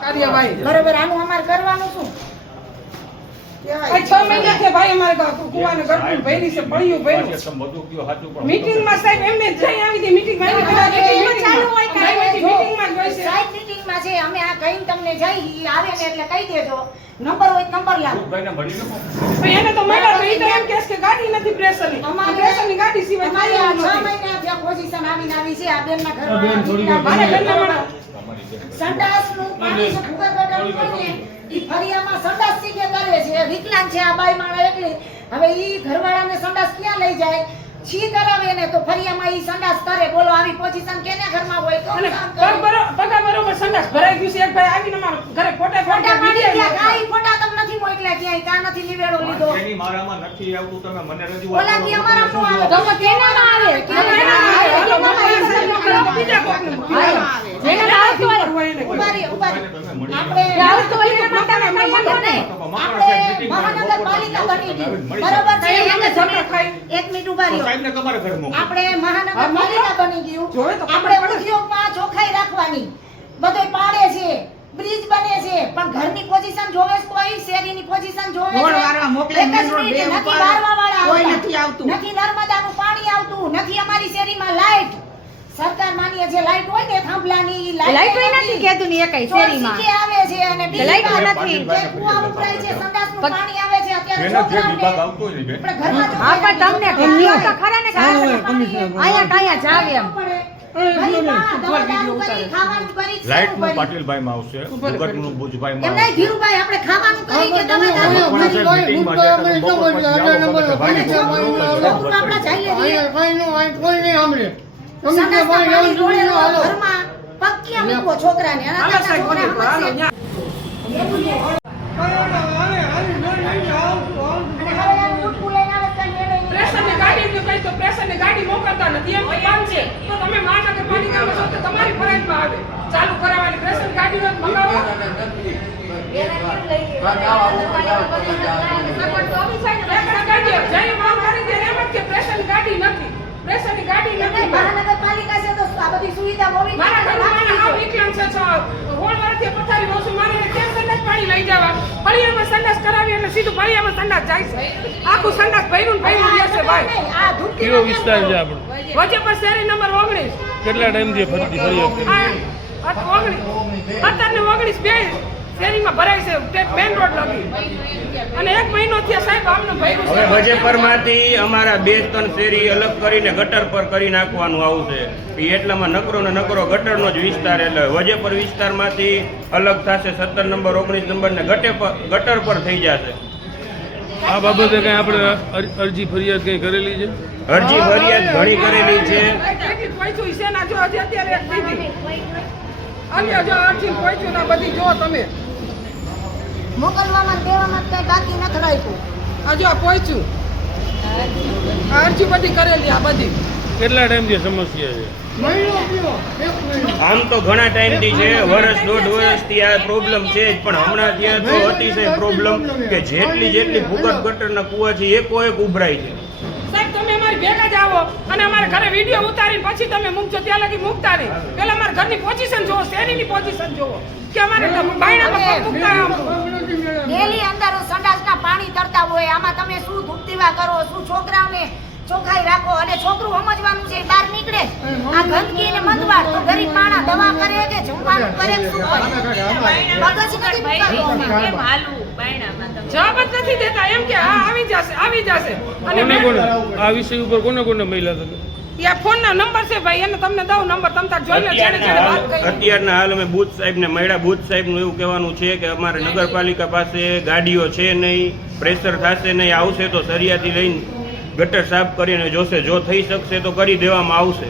કાર્યવાહી. બરોબર આનું અમારે કરવાનું શું? ને નંબર હોય નંબર લાવો. એને તો મળ્યા તો ઈ તો એમ કે ગાડી નથી પ્રેશરની. અમારે પ્રેશરની ગાડી સિવાય પોઝિશન આવીને આવી છે આ બેન થોડી આ સંડાસનું પાણી છે ભૂગર્ભ ગટરનું ઈ ફરિયામાં સંડાસ સીધે કરે છે? વિકલાંગ છે આ બાઈ માણા એકલી હવે ઈ ઘરવાળાને સંડાસ ક્યાં લઈ જાય? છી કરાવે ને તો ફરિયામાં ઈ સંડાસ કરે. બોલો આવી પોઝિશન કેને ઘરમાં હોય? તો. પગા બરોબર સંડાસ ભરાઈ ગયું છે. એક ભાઈ આવીને અમારા ઘરે ફોટા ફોટા ગયા કાંઈ ફોટા તમે નથી નિવેડો લીધો? એની મારામાં નથી નિવેડો ઓલા ઓલાથી અમારા નો આવે. ગમે તેનામાં આવે? કેનામાં આવે? મોકલો સાહેબ મોકલો બીજા કોકને આવે? જેના આવતું હોય એને ઊભા રહી, ઊભા રહી. આપણે આવતું હોય એને પોતાના નહીં, મનમાં આપણે મહાનગરપાલિકા બની ગઈ. બરોબર છે? એને ધક્કા ખાઈ. એક મિનિટ ઊભા રહ્યો. આપણે હા, મહાનગરપાલિકા બની ગયું. જોવે તો ખબર આપણે. ઉદ્યોગમાં ચોખાઈ રાખવાની. બધે પાડે છે. બ્રિજ બને છે. પણ ઘરની પોઝિશન જોવે છે પોઝિશન જોવે છે રોડ વાળવા મોકલે, એક રોડ બે. વારવાવાળા કોઈ નથી આવતું. નથી નર્મદાનું પાણી આવતું નથી અમારી શેરીમાં લાઈટ સરકાર માન્ય જે લાઈટ હોય ને થાંભલાની લાઈટ હોય નથી કેતું ની એકાઈ શેરીમાં ચોરસીકે આવે છે અને લાઈટ નથી. જે કૂવા ઉભરાય છે સંડાસનું પાણી આવે છે અત્યારે છોકરાઓને આપણે ઘરમાં હા પણ તમને ગમ્યું તો ખરા ને ચાલો, કાંઈ હવે કમિશનર બોલો. અહીંયા કાંયા જાવ એમ લાઈટનું પાટીલભાઈમાં આવશે ભૂગર્ભનું ભુજભાઈમાં એમ નહીં, આવશે ધીરુભાઈ, આપણે ખાવાનું કરી કે તમે છોકરું છોકરું આપણા જઈએ છીએ. પાણી રોડે રોડ ઘરમાં પગ ક્યાં મૂકવો છોકરાને? અને હાલો અત્યારના છોકરા હાલો સમજશે. ન્યા. અને હવે આ ઉઠવું લઈને આવે તો મેળે નહીં. પ્રેશરની ગાડી કઈ તો પ્રેશરની ગાડી મોકલતા નથી એમ કે છે તો તમે મહાનગરપાલિકામાં છો તો તમારી ફરજમાં આવે ચાલુ કરાવવાની પ્રેશરની ગાડી હોય તો મંગાવો પ્રેશરની ગાડી જઈ માંગ કરી દે એમ જ કે પ્રેશરની ગાડી નથી પ્રેશરની ગાડી એમ નહીં, નથી મહાનગરપાલિકા છે તો આ બધી સુવિધા હોવી સીધું ફળિયામાં સંડાસ જાય છે આખું સંડાસ ભર્યું ને ભર્યું રહે ભાઈ આ વિસ્તાર છે? આપણો શેરી નંબર ઓગણીસ. કેટલા ટાઈમથી ફરતી ફરી અત્યારને ઓગણીસ બે. શેરીમાં ભરાય છે તે રોડ લગી. અને એક મહિનો થયા સાહેબ આમને ભર્યું હવે છે અમારા બે ત્રણ શેરી અલગ કરીને ગટર પર કરી નાખવાનું આવશે એ એટલામાં નકરો ને નકરો ગટરનો જ વિસ્તાર એટલે વજેપર વિસ્તારમાંથી અલગ થશે સત્તર નંબર ઓગણીસ નંબર ને ગટે પર ગટર પર થઈ જશે. આ બાબતે કઈ આપણે અરજી ફરિયાદ કઈ કરેલી છે? અરજી ફરિયાદ ઘણી કરેલી છે. જો અત્યારે એક દીધી. અન્ય જો અરજી પહોંચ્યું ના બધી જો તમે. મોકલવામાં દેવામાં કઈ બાકી નથી રાખ્યું. આ જો પહોંચ્યું. આ અરજી બધી કરેલી આ બધી. કેટલા ટાઈમથી સમસ્યા છે? આમ તો ઘણા ટાઈમથી છે વર્ષ દોઢ વર્ષથી આ પ્રોબ્લેમ છે જ પણ હમણાં ત્યાં તો અતિશય પ્રોબ્લેમ કે જેટલી જેટલી ભૂગર્ભ ગટરના કુવા છે એકો એક ઉભરાય છે. ભેગા જ આવો. અને અમારે ઘરે વીડિયો ઉતારીને પછી તમે મૂકજો. ત્યાં લગી મૂકતા નહીં. પેલા અમારા ઘરની પોઝિશન જોવો શેરીની પોઝિશન જોવો. કે અમારે બાયણામાં મૂકતા. ડેલી અંદર સંડાસના પાણી તરતા હોય. આમાં તમે શું ધૂપ દીવા કરો શું છોકરાઓને ચોખાઈ રાખો? અને છોકરું સમજવાનું છે બહાર નીકળે. આ ગંદકી ને મંદવાડ તો ગરીબ માણસ દવા કરે કે જમવાનું કરે શું હોય મગજ નથી મુકાતો. જવાબ જ નથી દેતા. એમ કે હા આવી જશે આવી જશે. અને આ વિષય ઉપર કોને કોને મહિલા ફોનના નંબર છે ભાઈ એને તમને દઉં નંબર તમે તાર જોઈ લો જેને જેને વાત કરી. અત્યારના હાલ અમે બુથ સાહેબને મળ્યા. બુથ સાહેબનું એવું કહેવાનું છે કે અમારે નગરપાલિકા પાસે ગાડીઓ છે નહીં પ્રેશર થશે નહીં આવશે તો સરિયાથી લઈને ગટર સાફ કરીને જોશે. જો થઈ શકશે તો કરી દેવામાં આવશે.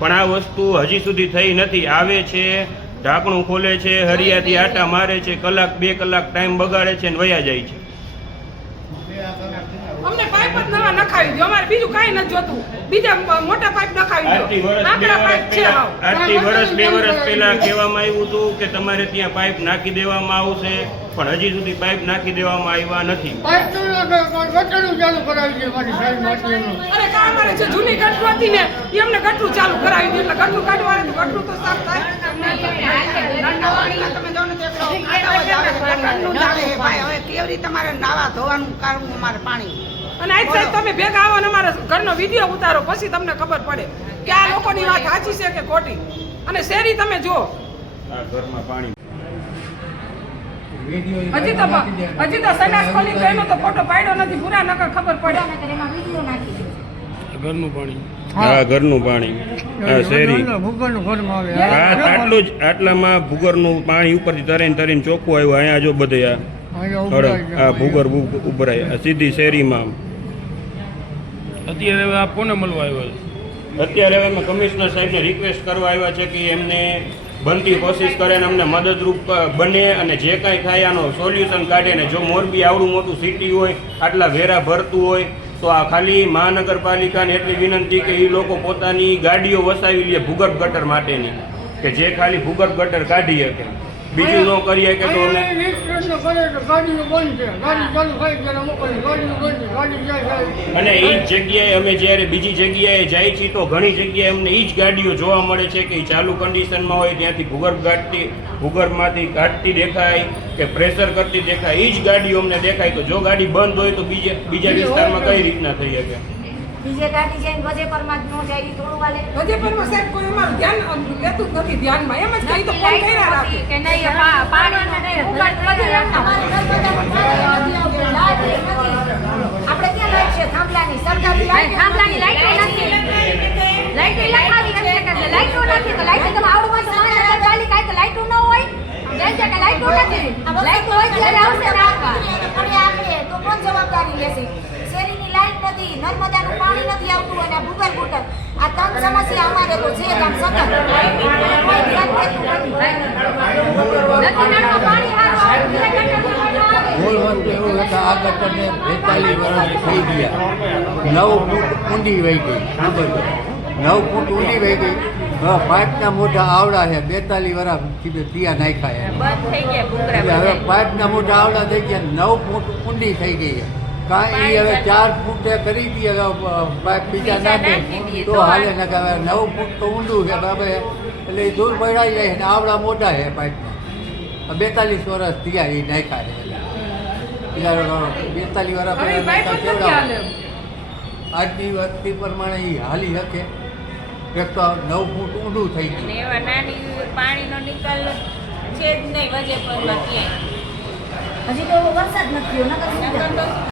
પણ આ વસ્તુ હજી સુધી થઈ નથી. આવે છે ઢાંકણું ખોલે છે હરિયાથી આટા મારે છે કલાક બે કલાક ટાઈમ બગાડે છે ને વયા જાય છે. અમને પાઇપ જ નવા નખાવી દો અમારે બીજું કાંઈ નથી જોતું. બીજા મોટા પાઇપ નખાવી દો વર્ષ બે વર્ષ પાઇપ છે આટલી વર્ષ બે વર્ષ પહેલા કહેવામાં આવ્યું હતું કે તમારે ત્યાં પાઇપ નાખી દેવામાં આવશે. પણ હજી સુધી પાઇપ નાખી દેવામાં આવ્યા નથી. અરે કાં અમારે જે જૂની ગટરું હતી ને એ ગટરું ચાલુ કરાવી દે એટલે ગટરું કાઢવા તો ગટરું તો સાફ થાય. તમે જાઓ ને તો એક બહુ જ આવે છે ભાઈ હવે કેવી રીતે તમારે નાવા ધોવાનું કાઢવું અમારે પાણી? અને આજ સાહેબ તમે ભેગા આવો ને અમારા ઘરનો વીડિયો ઉતારો પછી તમને ખબર પડે કે આ લોકોની વાત સાચી છે કે ખોટી. અને શેરી તમે જુઓ. આ ઘરમાં પાણી હજી તો હજી તો સંડાસ ખોલી તો એનો તો ફોટો પાડ્યો નથી. પૂરા નકર ખબર પડે. નકર એમાં વીડિયો નાખી દે ઘરનું પાણી. આ ઘરનું આ શેરી. આ આટલું જ આટલામાં ભૂગરનું પાણી ઉપરથી તરીને તરીને ચોખ્ખું આવ્યું. અહીંયા જો બધે આ ભૂગર ઉભરાય. આ સીધી શેરીમાં. અત્યારે હવે કોને મળવા આવ્યા છો? અત્યારે હવે અમે કમિશનર સાહેબને રિક્વેસ્ટ કરવા આવ્યા છે કે એમને બનતી કોશિશ કરે ને અમને મદદરૂપ બને અને જે કાંઈ થાય આનો સોલ્યુશન કાઢે ને જો મોરબી આવડું મોટું સિટી હોય, આટલા વેરા ભરતું હોય, તો આ ખાલી મહાનગરપાલિકાને એટલી વિનંતી કે એ લોકો પોતાની ગાડીઓ વસાવી લે ભૂગર્ભ ગટર માટેની, કે જે ખાલી ભૂગર્ભ ગટર કાઢી શકે. બીજું ન કરીએ કે તો અને એ જ જગ્યાએ અમે જ્યારે બીજી જગ્યાએ જાય છીએ તો ઘણી જગ્યાએ અમને એ જ ગાડીઓ જોવા મળે છે કે ચાલુ કન્ડિશનમાં હોય ત્યાંથી ભૂગર્ભ ગાઢતી ભૂગર્ભમાંથી ગાઢતી દેખાય કે પ્રેશર કરતી દેખાય. એ જ ગાડીઓ અમને દેખાય. તો જો ગાડી બંધ હોય તો બીજા બીજા વિસ્તારમાં કઈ રીતના થઈ શકે? બીજે ગાડી જઈને ગજે પરમાં જ ન જાય થોડું વાલે. હજી પણ સાહેબ કોઈ અમારું ધ્યાન લેતું જ નથી ધ્યાનમાં. એમ જ કઈ તો ફોન કર્યા રાખે. કે નહીં પાણી નથી. આપણે ક્યાં લાઈટ છે? થાંભલાની સરકારી લાઈટ થાંભલાની લાઈટ નથી. લાઈટ લખાવી હશે કે લાઈટ નથી. તો લાઈટ તમે આવડું હોય તો કાઈ તો લાઈટ ન હોય. છે કે લાઈટ નથી? લાઈટ હોય ત્યારે આવશે ને આપણે પડે તો કોણ જવાબદારી લેશે? શેરીની લાઈટ નથી. નર્મદાનું પાણી નથી આવતું અને આ ભૂગર્ભ ગટર આ ત્રણ સમસ્યા એવું લખા આ ગટરને બેતાલીસ વર્ષ થઈ ગયા નવ ફૂટ ઊંડી વહી ગઈ નવ ફૂટ ઊંડી વહી ગઈ પાઇપના મોઢા આવડા છે બેતાલીસ વર્ષ પિયા નાખ્યા હવે પાઇપના મોઢા આવડા થઈ ગયા નવ ફૂટ ઊંડી થઈ ગઈ. કાંઈ હવે ચાર ફૂટે કરી દઈએ હવે બીજા નાખે. તો હાલે ને કે હવે નવ ફૂટ તો ઊંડું છે બરાબર એટલે એ દૂર પડાઈ જાય ને આવડા મોટા છે પાઇપના બેતાલીસ વર્ષ થયા એ નાખ્યા છે બેતાલીસ વર્ષ પહેલાં કેવડા આજની વસ્તી પ્રમાણે એ હાલી શકે એક તો નવ ફૂટ ઊંડું થઈ ગયું. એવા નાની પાણીનો નિકાલ છે જ નહીં વજે પર ક્યાંય. હજી તો વરસાદ નથી થયો નકર